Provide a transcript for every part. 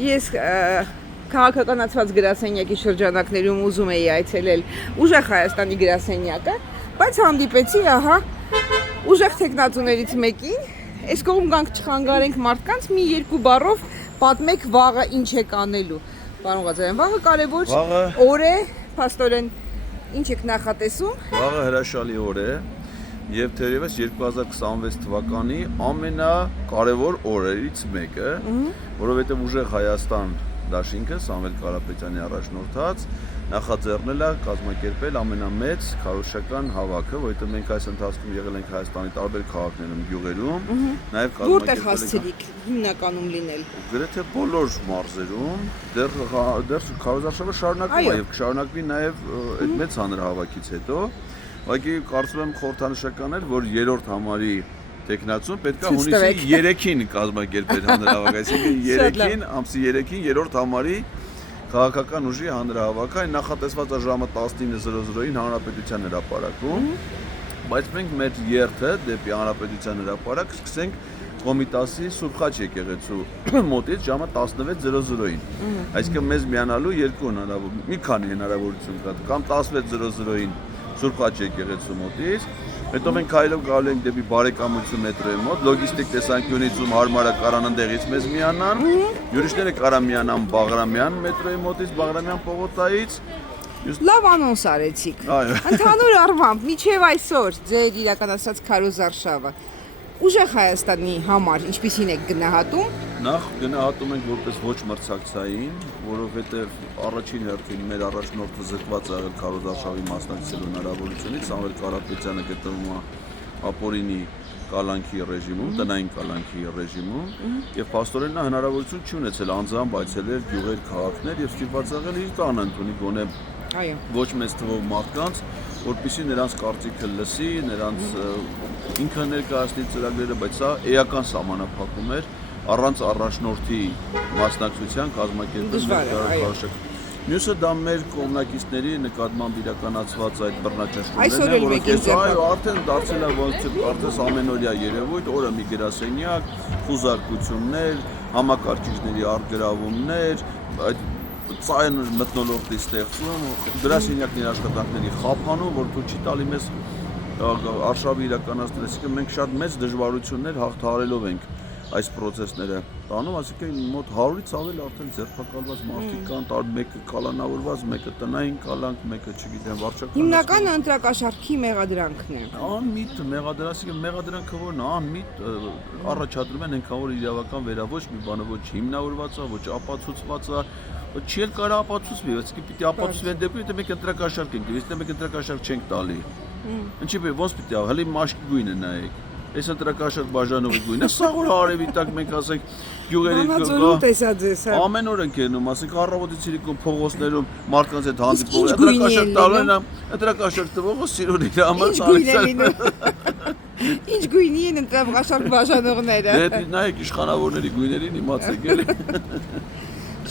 Ես քաղաքականացված գրասենյակի շրջանակներում ուզում էի այցելել ուժեղ Հայաստանի գրասենյակը, բայց հանդիպեցի, ահա, ուժեղ տեխնատուներից մեկին, այս կողմ գանք չխանգարենք մարդկանց, մի երկու բառով պատմեք վաղը ինչ եք անելու։ Պարոն Ղազարյան, վաղը կարևոր օր է, փաստորեն ինչ եք նախատեսում։ Վաղը հրաշալի օր է եւ թերևս 2026 թվականի ամենակարևոր օրերից մեկը, որովհետեւ ուժեղ Հայաստան դաշինքը Սամվել Կարապետյանի առաջնորդած նախաձեռնել է կազմակերպել ամենամեծ քարոզչական հավաքը, որովհետեւ մենք այս ընթացքում եղել ենք Հայաստանի տարբեր քաղաքներում, գյուղերում, նաեւ որտեղ հասցրիք հիմնականում լինել։ Գրեթե բոլոր մարզերում դեռ քարոզարշավը շարունակվում է եւ կշարունակվի նաեւ այդ մեծ հանրահավաքից հետո, ուղղակի կարծում եմ խորհրդանշական էր, որ երրորդ համարի տեխնացուն պետք է հունիսի 3-ին կազմակերպել հանրահավաք, այսինքն 3-ին, ամսի 3-ին երրորդ համարի քաղաքական ուժի հանրահավաքը նախատեսված է ժամը 19:00-ին Հանրապետության հրապարակում, բայց մենք մեր երթը դեպի Հանրապետության հրապարակ սկսենք Կոմիտասի Սուրբ Խաչ եկեղեցու մոտից ժամը 16:00-ին։ Այսինքն մեզ միանալու մի քանի հնարավորություն կա, կամ 16:00-ին Սուրբ Խաչ եկեղեցու մոտից, հետո մենք քայլով գալու ենք դեպի Բարեկամություն մետրոյի մոտ, լոգիստիկ տեսանկյունից ում հարմար է կարան ընդեղից մեզ միանան, յուրիշները կարան միանան Բաղրամյան մետրոյի մոտից, Բաղրամյան փողոցից։ Լավ անոնս արեցիք։ Ընդհանուր առմամբ, մինչև այսօր ձեր իրականացած քարոզարշավը ուժեղ Հայաստանի համար ինչպիսին եք գնահատում։ Նախ գնահատում ենք որպես ոչ մրցակցային, որովհետև առաջին հերթին մեր առաջնորդը զրկված է եղել քարոզարշավի մասնակցելու հնարավորությունից, Սամվել Կարապետյանը գտնվում է ապօրինի կալանքի ռեժիմում, տնային կալանքի ռեժիմում, եւ փաստորեն նա հնարավորություն չի ունեցել անձամբ այցելել գյուղեր, քաղաքներ եւ ստիպված եղել իր տանը ընդունի գոնե ոչ մեծ թվով մարդկանց, որպեսզի նրանց կարծիքը լսի, նրանց ինքը ներկայացնի ծրագրերը, բայց սա էական սահմանափակում էր առանց առաջնորդի մասնակցության կազմակերպել քարոզարշավ։ Մյուսը դա մեր կողմնակիցների նկատմամբ իրականացված այդ բռնաճնշումներն են, որոնք արդեն դարձել է ոնց արդեն ամենօրյա երևույթ, օրը մի գրասենյակ, խուզարկություններ, համակարգիչների արգրավումներ, այդ ծայր մթնոլորտի ստեղծում, գրասենյակների աշխատանքների խափանում, որ դու չի տալի մեզ արշավը իրականացնել, այսինքն մենք շատ մեծ դժվարություններ հաղթահարելով ենք այս process-ները տանում, այսինքն մոտ 100-ից ավել արդեն ձերբակալված մարդիկ կան, մեկը կալանավորված, մեկը տնային կալանք, մեկը չգիտեմ, վարչական։ Հիմնականը ընտրակաշառքի մեղադրանքն է։ Անմիտ մեղադրանքը որն է, անմիտ առաջադրում են այնքան որ իրավական վերաբոչ մի բանը ոչ հիմնավորված է, ոչ ապացուցված է, չի էլ կարող ապացուցվի, այսինքն պիտի ապացուցվի այն դեպքում, եթե մենք ընտրակաշառք ենք, եթե մենք ընտրակաշառք չենք տալի։ Ինչի՞ ոնց պիտի ա, հələ մաշկի գույնը նայեք։ Այս ընտրակաշառք բաժանովի գույնը, սա որ արևի տակ մենք ասենք գյուղերի ամեն օր ենք ենում, ասենք առավոտից իրիկում փողոցներում մարդկանց հետ հանդիպում, ընտրակաշառք տալու են, ընտրակաշառք տվողը սիրուն իր համար Ինչ գույնի են ընտրակաշառք բաժանողները։ Դե նայեք իշխանավորների գույներին իմացեք էլի։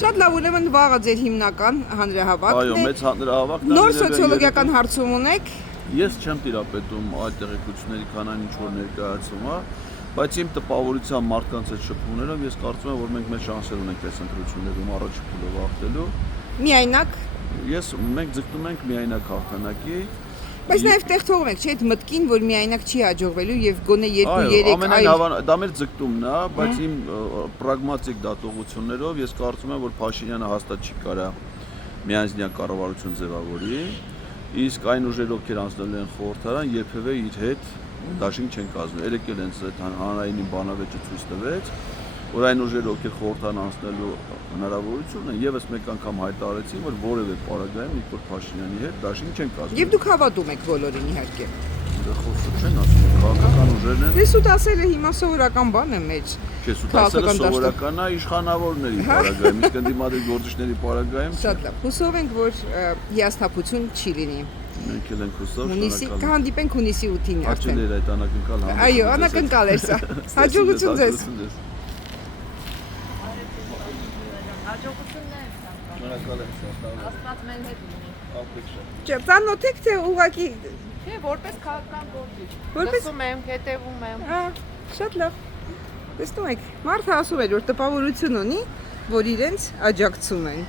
Շատ լավ, ուրեմն վաղը ձեր հիմնական հանրահավաքն է։ Այո, մեծ հանրահավաքն է։ Նոր սոցիոլոգիական հարցում ունեք։ Ես չեմ տիրապետում այդ տեղեկությունների քանան ինչ որ ներկայացում է, բայց իմ տպավորության մարդկանց հետ շփումներով ես կարծում եմ, որ մենք մեր շանսեր ունենք այս ընտրություններում առաջ փուլով հաղթելու։ Միայնակ։ Մենք ձգտում ենք միայնակ հաղթանակի։ Բայց նաև տեղ թողում եք, չէ՞, այդ մտքին, որ միայնակ չի հաջողվելու եւ գոնե 2-3 այլ դա մեր ձգտումն է, բայց իմ պրագմատիկ դատողություններով ես կարծում եմ, որ Փաշինյանը հաստատ չի կարա միանձնյա կառավարություն ձևավորի, իսկ այն ուժերը, ովքեր անցնելու են խորհրդարան, երբևէ իր հետ դաշինք չեն կազմել։ Երեք էլ հենց այդ հանրային բանավեճը ցույց տվեց, որ այն ուժերը, ովքեր խորհրդարան անցնելու հնարավորություն են, եւս մեկ անգամ հայտարարեցին, որ որևէ պարագայում Նիկոլ Փաշինյանի հետ դաշինք չեն կազմել։ Եվ դուք հավատում եք բոլորին իհարկե։ Դա խոսքը չեն ասում, քաղաքական ուժերն են։ Ես ուտ ասել է հիմա սովորական բան է մեջ։ Չէ, ուտ ասելը սովորական է իշխանավորների պարագայում, իսկ ընդդիմադիր գործիչների պարագայում։ Շատ լավ։ Հուսով ենք, որ հիասթափություն չի լինի։ Մենք էլ ենք հուսով, շնորհակալ։ Կհանդիպենք հունիսի 8-ին արդեն։ Հաճելի էր այդ անակնկալ համը։ Այո, անակնկալ էր սա։ Հաջողություն ձեզ։ Շնորհակալ եմ շատ։ Աստված մեզ հետ լինի։ Չէ, ծանոթ եք թե ուղղակի Չէ, որպես քաղաքական գործիչ։ Որպես լսում եմ, հետևում եմ։ Շատ լավ։ Տեսնում եք, մարդը ասում էր, որ տպավորություն ունի, որ իրենց աջակցում են։